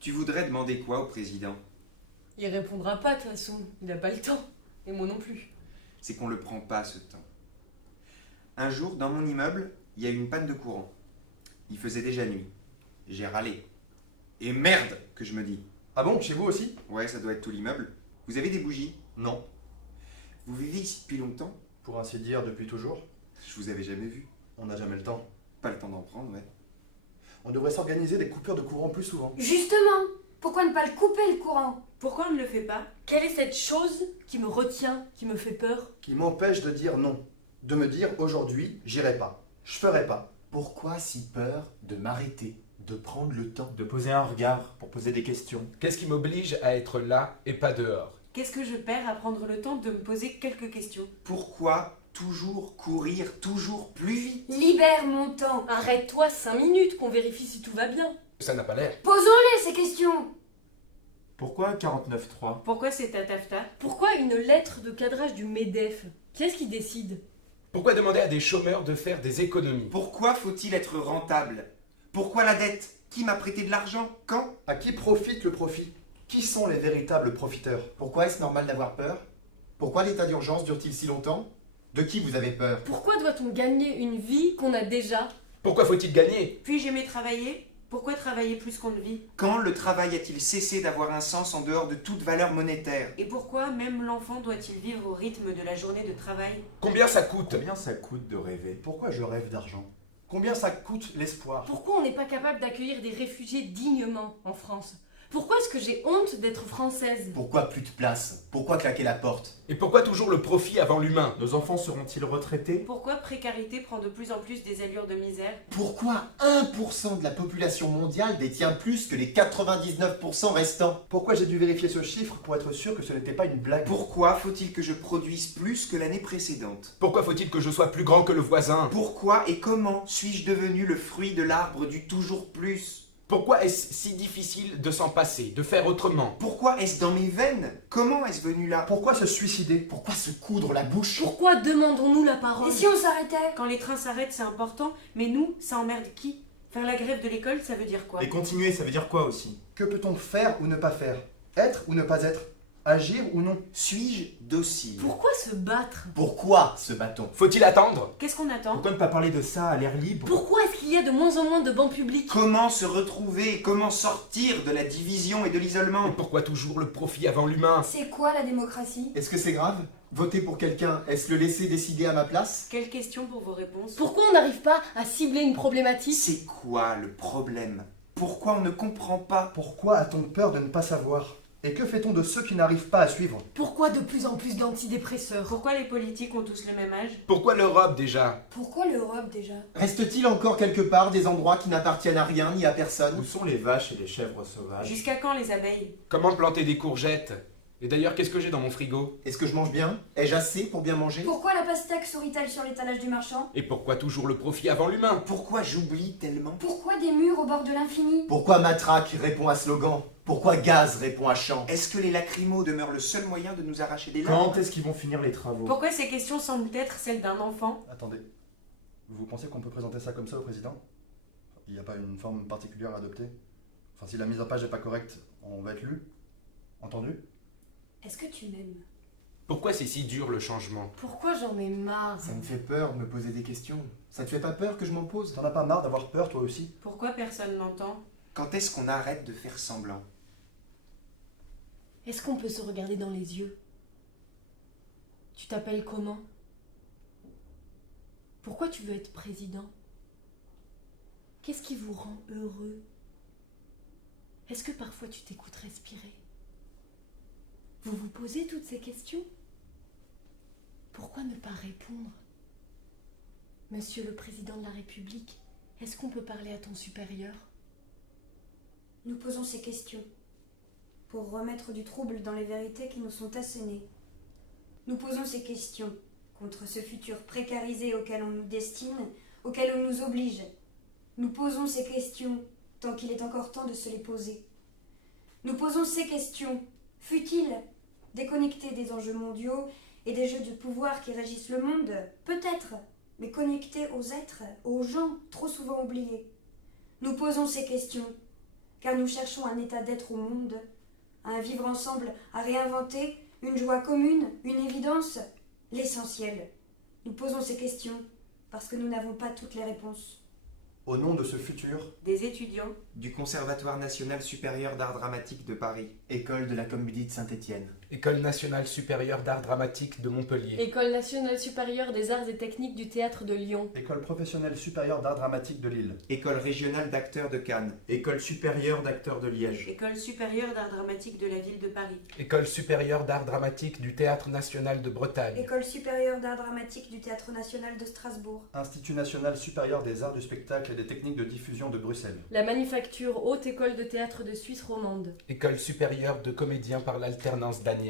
Tu voudrais demander quoi au président? Il répondra pas de toute façon, il n'a pas le temps. Et moi non plus. C'est qu'on le prend pas ce temps. Un jour, dans mon immeuble, il y a eu une panne de courant. Il faisait déjà nuit. J'ai râlé. Et merde, que je me dis. Ah bon, chez vous aussi? Ouais, ça doit être tout l'immeuble. Vous avez des bougies? Non. Vous vivez ici depuis longtemps? Pour ainsi dire, depuis toujours. Je vous avais jamais vu. On n'a jamais le temps. Pas le temps d'en prendre, ouais. On devrait s'organiser des coupures de courant plus souvent. Justement, pourquoi ne pas le couper le courant? Pourquoi on ne le fait pas? Quelle est cette chose qui me retient, qui me fait peur? Qui m'empêche de dire non. De me dire aujourd'hui, j'irai pas. Je ferai pas. Pourquoi si peur de m'arrêter, de prendre le temps, de poser un regard pour poser des questions? Qu'est-ce qui m'oblige à être là et pas dehors? Qu'est-ce que je perds à prendre le temps de me poser quelques questions? Pourquoi toujours courir toujours plus vite? Libère mon temps. Arrête-toi 5 minutes qu'on vérifie si tout va bien. Ça n'a pas l'air. Posons-les ces questions. Pourquoi 49.3? Pourquoi c'est ta tafta? Pourquoi une lettre de cadrage du MEDEF? Qui est-ce qui décide? Pourquoi demander à des chômeurs de faire des économies? Pourquoi faut-il être rentable? Pourquoi la dette? Qui m'a prêté de l'argent? Quand? À qui profite le profit? Qui sont les véritables profiteurs? Pourquoi est-ce normal d'avoir peur? Pourquoi l'état d'urgence dure-t-il si longtemps? De qui vous avez peur? Pourquoi doit-on gagner une vie qu'on a déjà? Pourquoi faut-il gagner? Puis-je aimer travailler? Pourquoi travailler plus qu'on ne vit? Quand le travail a-t-il cessé d'avoir un sens en dehors de toute valeur monétaire? Et pourquoi même l'enfant doit-il vivre au rythme de la journée de travail? Combien ça coûte? Combien ça coûte de rêver? Pourquoi je rêve d'argent? Combien ça coûte l'espoir? Pourquoi on n'est pas capable d'accueillir des réfugiés dignement en France? Pourquoi est-ce que j'ai honte d'être française? Pourquoi plus de place? Pourquoi claquer la porte? Et pourquoi toujours le profit avant l'humain? Nos enfants seront-ils retraités? Pourquoi précarité prend de plus en plus des allures de misère? Pourquoi 1% de la population mondiale détient plus que les 99% restants? Pourquoi j'ai dû vérifier ce chiffre pour être sûr que ce n'était pas une blague? Pourquoi faut-il que je produise plus que l'année précédente? Pourquoi faut-il que je sois plus grand que le voisin? Pourquoi et comment suis-je devenu le fruit de l'arbre du toujours plus? Pourquoi est-ce si difficile de s'en passer, de faire autrement? Pourquoi est-ce dans mes veines? Comment est-ce venu là? Pourquoi se suicider? Pourquoi se coudre la bouche? Pourquoi demandons-nous la parole? Et si on s'arrêtait? Quand les trains s'arrêtent, c'est important, mais nous, ça emmerde qui? Faire la grève de l'école, ça veut dire quoi? Et continuer, ça veut dire quoi aussi? Que peut-on faire ou ne pas faire? Être ou ne pas être? Agir ou non? Suis-je docile? Pourquoi se battre? Pourquoi se bat-on? Faut-il attendre? Qu'est-ce qu'on attend? Pourquoi ne pas parler de ça à l'air libre? Pourquoi est-ce qu'il y a de moins en moins de bancs publics? Comment se retrouver? Comment sortir de la division et de Et l'isolement? pourquoi toujours le profit avant l'humain? C'est quoi la démocratie? Est-ce que c'est grave? Voter pour quelqu'un, est-ce le laisser décider à ma place? Quelle question pour vos réponses? Pourquoi on n'arrive pas à cibler une problématique? C'est quoi le problème? Pourquoi on ne comprend pas? Pourquoi a-t-on peur de ne pas savoir? Et que fait-on de ceux qui n'arrivent pas à suivre? Pourquoi de plus en plus d'antidépresseurs? Pourquoi les politiques ont tous le même âge? Pourquoi l'Europe déjà? Pourquoi l'Europe déjà? Reste-t-il encore quelque part des endroits qui n'appartiennent à rien ni à personne? Où sont les vaches et les chèvres sauvages? Jusqu'à quand les abeilles? Comment planter des courgettes? Et d'ailleurs, qu'est-ce que j'ai dans mon frigo? Est-ce que je mange bien? Ai-je assez pour bien manger? Pourquoi la pastèque sourit-elle sur l'étalage du marchand? Et pourquoi toujours le profit avant l'humain? Pourquoi j'oublie tellement? Pourquoi des murs au bord de l'infini? Pourquoi matraque répond à slogan? Pourquoi gaz répond à chant? Est-ce que les lacrymos demeurent le seul moyen de nous arracher des larmes? Quand est-ce qu'ils vont finir les travaux? Pourquoi ces questions semblent être celles d'un enfant? Attendez. Vous pensez qu'on peut présenter ça comme ça au président? Il n'y a pas une forme particulière à adopter? Enfin, si la mise en page n'est pas correcte, on va être lu? Entendu? Est-ce que tu m'aimes? Pourquoi c'est si dur le changement? Pourquoi j'en ai marre? Ça me fait peur de me poser des questions. Ça te fait pas peur que je m'en pose? T'en as pas marre d'avoir peur toi aussi? Pourquoi personne n'entend? Quand est-ce qu'on arrête de faire semblant? Est-ce qu'on peut se regarder dans les yeux? Tu t'appelles comment? Pourquoi tu veux être président? Qu'est-ce qui vous rend heureux? Est-ce que parfois tu t'écoutes respirer? Vous vous posez toutes ces questions? Pourquoi ne pas répondre? Monsieur le Président de la République, est-ce qu'on peut parler à ton supérieur? Nous posons ces questions pour remettre du trouble dans les vérités qui nous sont assénées. Nous posons ces questions contre ce futur précarisé auquel on nous destine, auquel on nous oblige. Nous posons ces questions tant qu'il est encore temps de se les poser. Nous posons ces questions, futiles, déconnectées des enjeux mondiaux et des jeux de pouvoir qui régissent le monde, peut-être, mais connectés aux êtres, aux gens trop souvent oubliés. Nous posons ces questions, car nous cherchons un état d'être au monde, un vivre ensemble à réinventer, une joie commune, une évidence, l'essentiel. Nous posons ces questions parce que nous n'avons pas toutes les réponses. Au nom de ce futur, Des étudiants, Du Conservatoire national supérieur d'art dramatique de Paris. École de la Comédie de Saint-Étienne. École nationale supérieure d'art dramatique de Montpellier. École nationale supérieure des arts et techniques du théâtre de Lyon. École professionnelle supérieure d'art dramatique de Lille. École régionale d'acteurs de Cannes. École supérieure d'acteurs de Liège. École supérieure d'art dramatique de la ville de Paris. École supérieure d'art dramatique du Théâtre national de Bretagne. École supérieure d'art dramatique du Théâtre national de Strasbourg. Institut national supérieur des arts du spectacle et des techniques de diffusion de Bruxelles. La Manufacture Haute École de théâtre de Suisse romande. École supérieure de comédiens par l'alternance d'Anières.